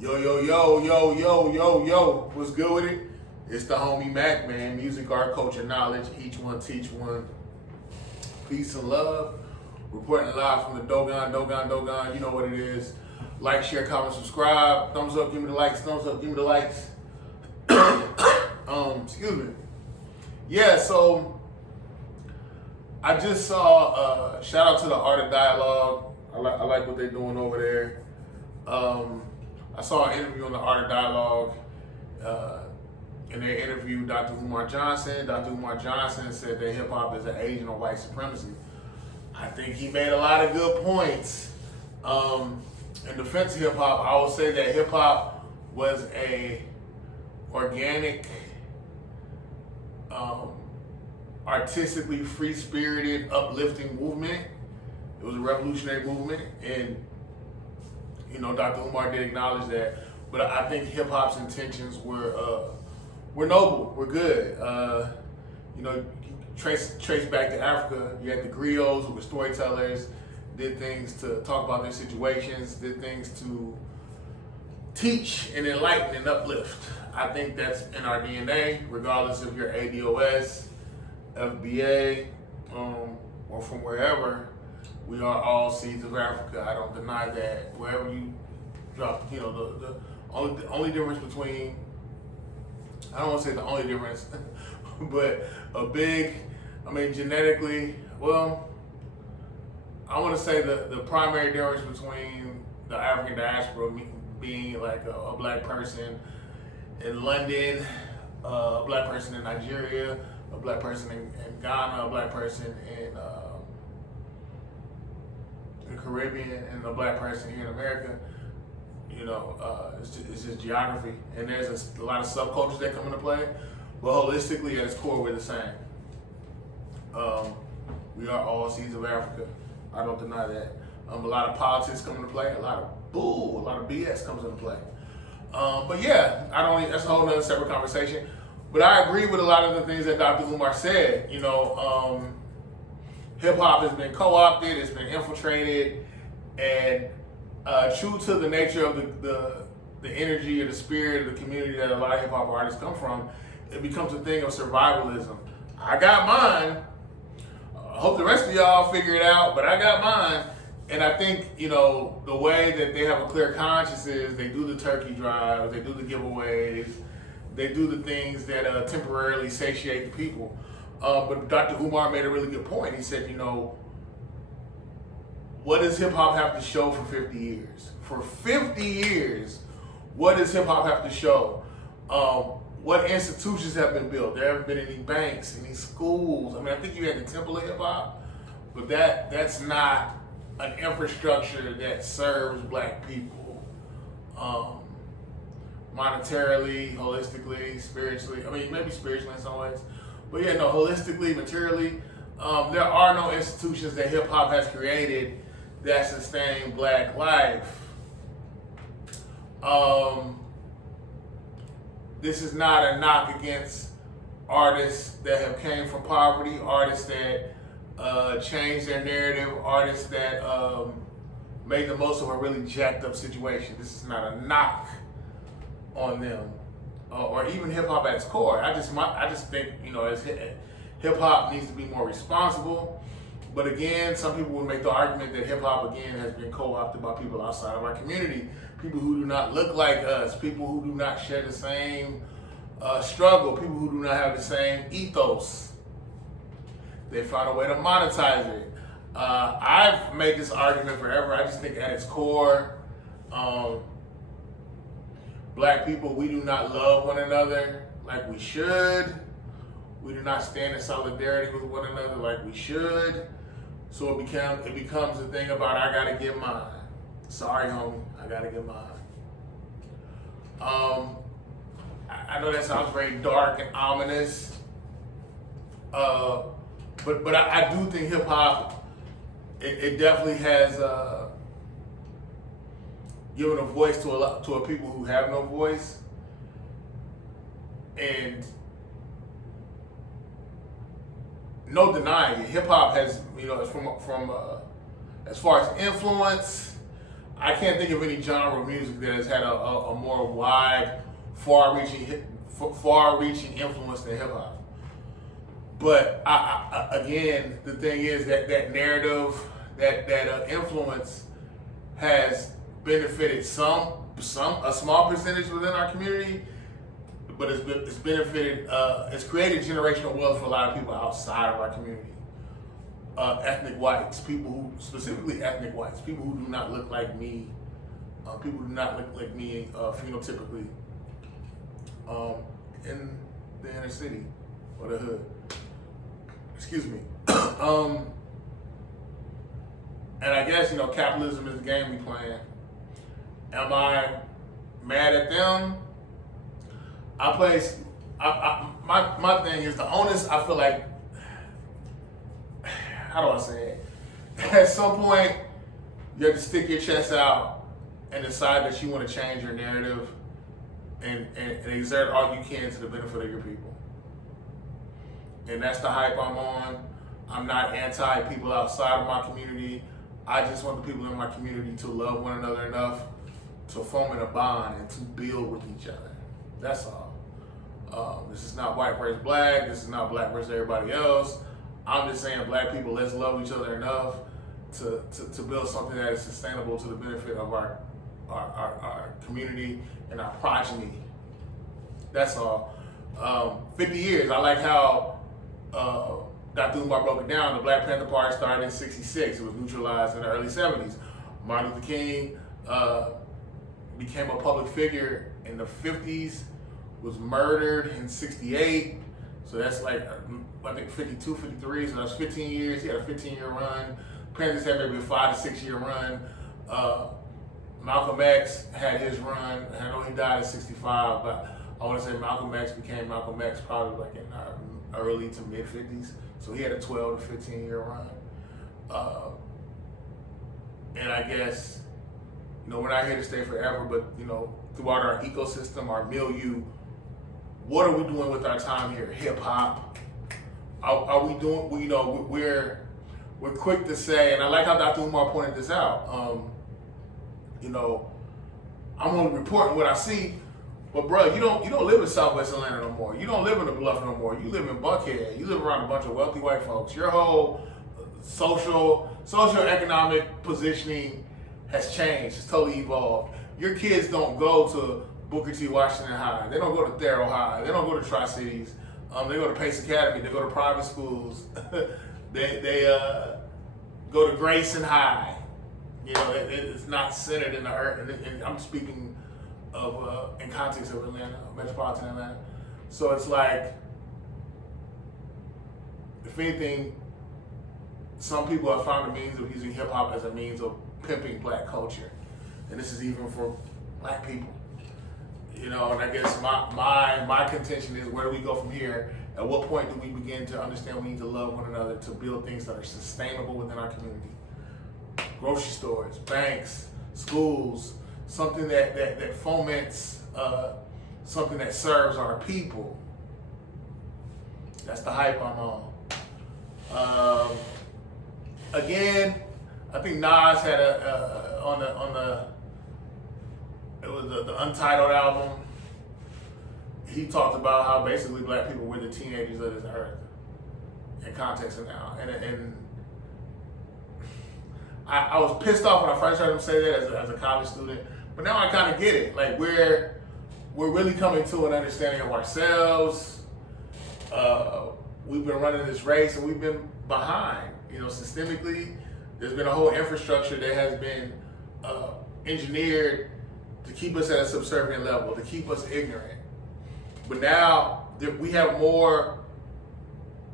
Yo, yo, yo, yo, yo, yo, yo. What's good with it? It's the homie MACK, man. Music, art, culture, knowledge. Each one teach one. Peace and love. Reporting live from the Dogon. You know what it is. Like, share, comment, subscribe. Thumbs up, give me the likes. Thumbs up, give me the likes. Excuse me. Yeah, so I just saw, shout out to the Art of Dialogue. I like what they're doing over there. I saw an interview on the Art of Dialogue, and they interviewed Dr.Umar Johnson. Dr. Umar Johnson said that hip hop is an agent of white supremacy. I think he made a lot of good points. In defense of hip hop, I will say that hip hop was a organic, artistically free-spirited, uplifting movement. It was a revolutionary movement, and you know, Dr. Umar did acknowledge that, but I think hip hop's intentions were noble, were good. You know, trace back to Africa. You had the griots who were storytellers, did things to talk about their situations, did things to teach and enlighten and uplift. I think that's in our DNA, regardless if you're ADOS, FBA, or from wherever. We are all seeds of Africa. I don't deny that. Wherever you drop, you know, the only difference between, I don't want to say the only difference, but a big, genetically, well, I want to say the primary difference between the African diaspora being like a black person in London, a black person in Nigeria, a black person in Ghana, a black person in the Caribbean, and a black person here in America, you know, it's just geography. And there's a lot of subcultures that come into play, but holistically at its core, we're the same. We are all seeds of Africa. I don't deny that. A lot of politics come into play, a lot of BS comes into play. But yeah, that's a whole nother separate conversation. But I agree with a lot of the things that Dr. Umar said. You know, hip hop has been co-opted, it's been infiltrated, and true to the nature of the energy or the spirit of the community that a lot of hip hop artists come from, it becomes a thing of survivalism. I got mine. I hope the rest of y'all figure it out, but I got mine. And I think, you know, the way that they have a clear conscience is they do the turkey drives, they do the giveaways, they do the things that temporarily satiate the people. But Dr. Umar made a really good point. He said, you know, what does hip hop have to show for 50 years? For 50 years, what does hip hop have to show? What institutions have been built? There haven't been any banks, any schools. I think you had the Temple of Hip Hop, but that's not an infrastructure that serves black people monetarily, holistically, spiritually. Maybe spiritually in some ways. But yeah, no, holistically, materially, there are no institutions that hip hop has created that sustain black life. This is not a knock against artists that have came from poverty, artists that changed their narrative, artists that made the most of a really jacked up situation. This is not a knock on them. Or even hip hop at its core. I just think, you know, hip hop needs to be more responsible. But again, some people would make the argument that hip hop again has been co-opted by people outside of our community, people who do not look like us, people who do not share the same struggle, people who do not have the same ethos. They found a way to monetize it. I've made this argument forever. I just think at its core, black people, we do not love one another like we should. We do not stand in solidarity with one another like we should. So it becomes a thing about I gotta get mine. Sorry, homie, I gotta get mine. I know that sounds very dark and ominous, but I do think hip hop it definitely has given a voice to a people who have no voice, and no denying it. Hip hop has, you know, from as far as influence, I can't think of any genre of music that has had a more wide, far-reaching influence than hip hop. But again, the thing is that narrative, that influence has benefited a small percentage within our community, but it's benefited, it's created generational wealth for a lot of people outside of our community. Ethnic whites, specifically ethnic whites, people who do not look like me, phenotypically, in the inner city or the hood. Excuse me. And I guess, capitalism is the game we playing. Am I mad at them? My thing is the onus, I feel like, how do I say it? At some point, you have to stick your chest out and decide that you want to change your narrative and exert all you can to the benefit of your people. And that's the hype I'm on. I'm not anti people outside of my community. I just want the people in my community to love one another enough to foment a bond and to build with each other. That's all. This is not white versus black. This is not black versus everybody else. I'm just saying, black people, let's love each other enough to build something that is sustainable to the benefit of our community and our progeny. That's all. 50 years. I like how Dr. Umar broke it down. The Black Panther Party started in '66. It was neutralized in the early '70s. Martin Luther King became a public figure in the '50s, was murdered in '68. So that's like, I think 52, 53, so that's 15 years. He had a 15-year run. Panthers had maybe a 5 to 6 year run. Malcolm X had his run. I know he died at 65, but I want to say Malcolm X became Malcolm X probably like in early to mid 50s. So he had a 12 to 15 year run. And I guess, we're not here to stay forever, but, throughout our ecosystem, our milieu, what are we doing with our time here? Hip hop. Are we doing? We're quick to say, and I like how Dr. Umar pointed this out. I'm only reporting what I see, but bro, you don't live in Southwest Atlanta no more. You don't live in the Bluff no more. You live in Buckhead. You live around a bunch of wealthy white folks. Your whole socio-economic positioning has changed. It's totally evolved. Your kids don't go to Booker T. Washington High. They don't go to Thurl High. They don't go to Tri-Cities. They go to Pace Academy. They go to private schools. they go to Grayson High. It's not centered in the earth. And I'm speaking of in context of Atlanta, metropolitan Atlanta. So it's like, if anything, some people have found a means of using hip hop as a means of pimping black culture, and this is even for black people. And I guess my contention is, where do we go from here? At what point do we begin to understand we need to love one another to build things that are sustainable within our community? Grocery stores, banks, schools, something that foments something that serves our people. That's the hype I'm on. Again, I think Nas had on the Untitled album, he talked about how basically black people were the teenagers of this earth, in context of now. And I was pissed off when I first heard him say that as a college student, but now I kind of get it. Like, we're really coming to an understanding of ourselves. We've been running this race and we've been behind. Systemically, there's been a whole infrastructure that has been engineered to keep us at a subservient level, to keep us ignorant. But now we have more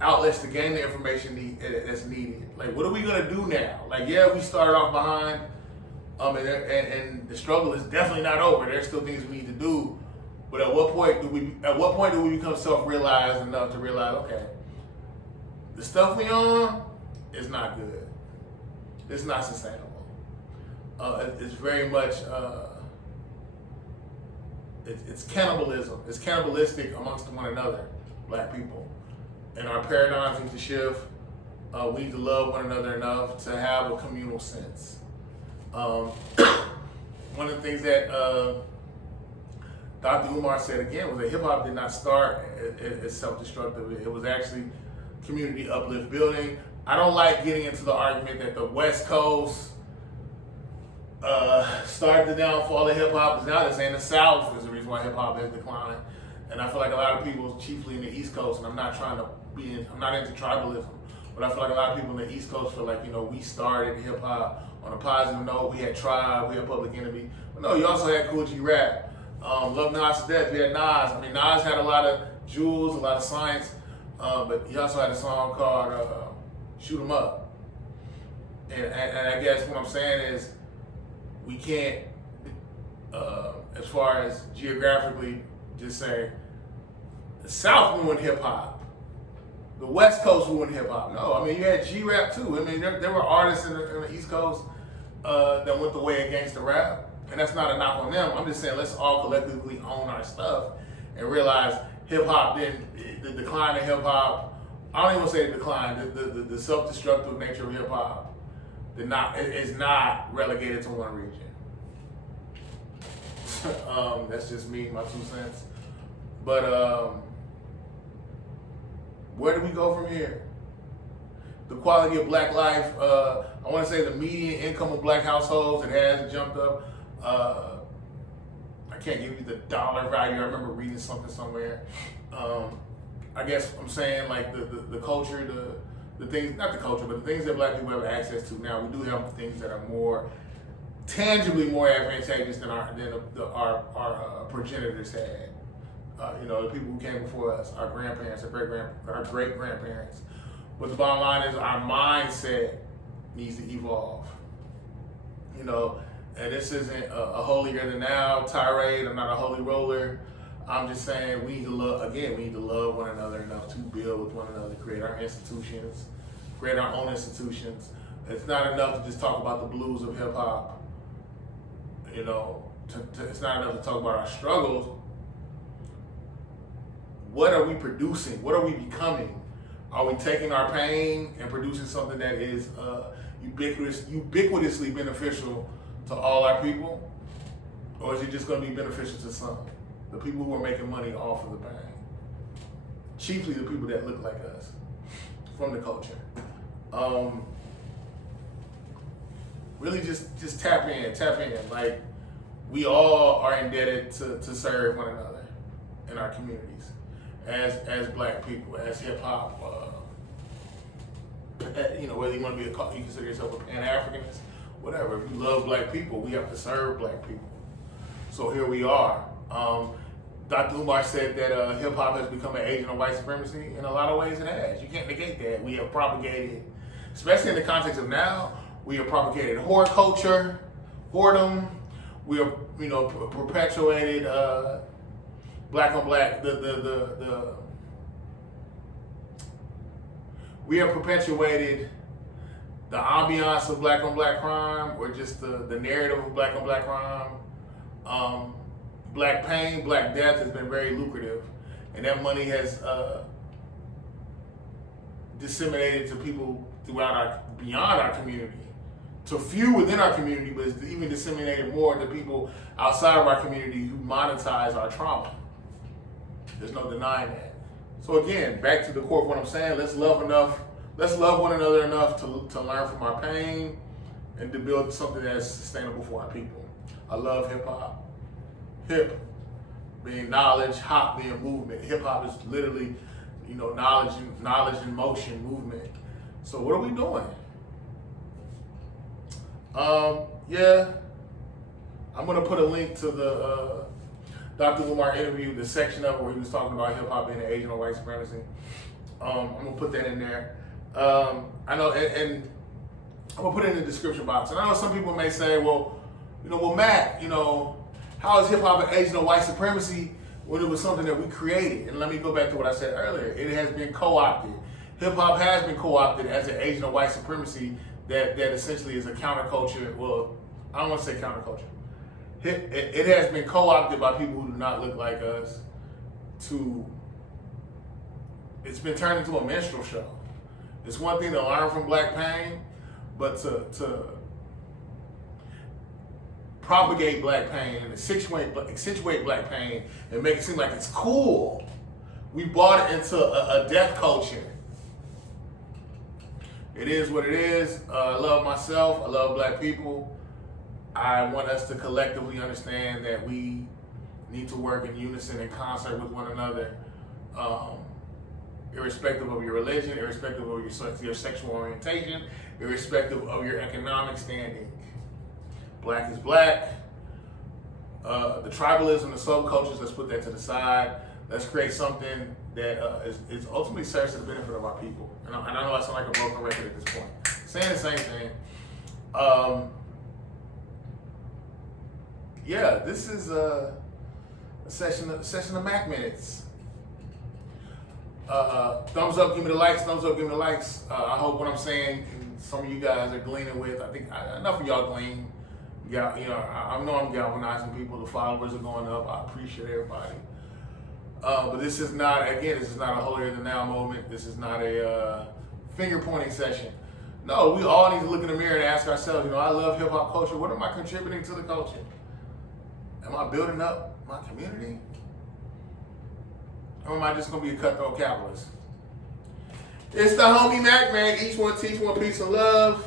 outlets to gain the information that's needed. Like, what are we gonna do now? Like, yeah, we started off behind, and the struggle is definitely not over. There's still things we need to do. But at what point do we become self-realized enough to realize, okay, the stuff we on is not good. It's not sustainable. It's very much it's cannibalism. It's cannibalistic amongst one another, black people. And our paradigms need to shift. We need to love one another enough to have a communal sense. one of the things that Dr. Umar said again was that hip hop did not start as self-destructive. It was actually community uplift building. I don't like getting into the argument that the West Coast started the downfall of hip hop. Now they're saying the South is the reason why hip hop has declined. And I feel like a lot of people, chiefly in the East Coast, and I'm not into tribalism, but I feel like a lot of people in the East Coast feel like, we started hip hop on a positive note. We had Tribe, we had Public Enemy. But no, you also had Cool G Rap. Love Nas to death. You had Nas. I mean, Nas had a lot of jewels, a lot of science, but he also had a song called Shoot 'Em Up. And I guess what I'm saying is we can't, as far as geographically, just say the South ruined hip hop, the West Coast ruined hip hop. No, I mean you had G-Rap too. I mean there were artists in the East Coast that went the way against the rap, and that's not a knock on them. I'm just saying let's all collectively own our stuff and realize hip hop the decline of hip hop. I don't even want to say the decline. The self-destructive nature of hip hop is not relegated to one region. That's just me, my 2 cents. But where do we go from here? The quality of black life, I want to say the median income of black households, it has jumped up. I can't give you the dollar value. I remember reading something somewhere. I guess I'm saying like the culture, the things, not the culture, but the things that black people have access to now. We do have things that are more tangibly more advantageous than our progenitors had. The people who came before us, our grandparents, our great grandparents. But the bottom line is our mindset needs to evolve. And this isn't a holier than thou tirade. I'm not a holy roller. I'm just saying we need to love one another enough to build with one another, create our institutions, create our own institutions. It's not enough to just talk about the blues of hip hop. It's not enough to talk about our struggles. What are we producing? What are we becoming? Are we taking our pain and producing something that is ubiquitously beneficial to all our people? Or is it just going to be beneficial to some? The people who are making money off of the pain. Chiefly the people that look like us from the culture. Really just tap in. Like, we all are indebted to serve one another in our communities. As black people, as hip hop, whether you want to be you consider yourself a Pan-Africanist, whatever. If you love black people, we have to serve black people. So here we are. Dr. Umar said that hip hop has become an agent of white supremacy. In a lot of ways it has. You can't negate that. We have propagated, especially in the context of now, we have propagated whore culture, whoredom. We have, perpetuated black on black, we have perpetuated the ambiance of black on black crime, or just the narrative of black on black crime. Black pain, black death has been very lucrative, and that money has disseminated to people beyond our community, to few within our community, but it's even disseminated more to people outside of our community who monetize our trauma. There's no denying that. So again, back to the core of what I'm saying, let's love one another enough to learn from our pain and to build something that's sustainable for our people. I love hip hop. Hip being knowledge, hop being movement. Hip hop is literally, knowledge in motion, movement. So what are we doing? I'm gonna put a link to the Dr. Umar interview, the section of it where he was talking about hip hop being an agent of white supremacy. I'm gonna put that in there. I know, and I'm gonna put it in the description box. And I know some people may say, well, MACK, how is hip hop an agent of white supremacy when it was something that we created? And let me go back to what I said earlier. It has been co-opted. Hip hop has been co-opted as an agent of white supremacy that essentially is a counterculture. Well, I don't want to say counterculture. It has been co-opted by people who do not look like us. It's been turned into a minstrel show. It's one thing to learn from black pain, but to propagate black pain and accentuate black pain and make it seem like it's cool. We bought it into a death culture. It is what it is. I love myself. I love black people. I want us to collectively understand that we need to work in unison and concert with one another, irrespective of your religion, irrespective of your sexual orientation, irrespective of your economic standing. Black is black. The tribalism, the subcultures, let's put that to the side. Let's create something that is ultimately serves to the benefit of our people. And I know I sound like a broken record at this point. Saying the same thing. Yeah, this is a session of MACK minutes. Thumbs up, give me the likes. Thumbs up, give me the likes. I hope what I'm saying, some of you guys are gleaning with. I think enough of y'all glean. Yeah, I know I'm galvanizing people. The followers are going up. I appreciate everybody. But this is not a holier than thou moment. This is not a finger pointing session. No, we all need to look in the mirror and ask ourselves, I love hip hop culture. What am I contributing to the culture? Am I building up my community? Or am I just going to be a cutthroat capitalist? It's the homie Mac, man. Each one teach one, peace and love.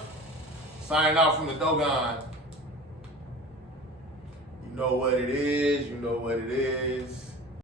Signing out from the Dogon. You know what it is. You know what it is.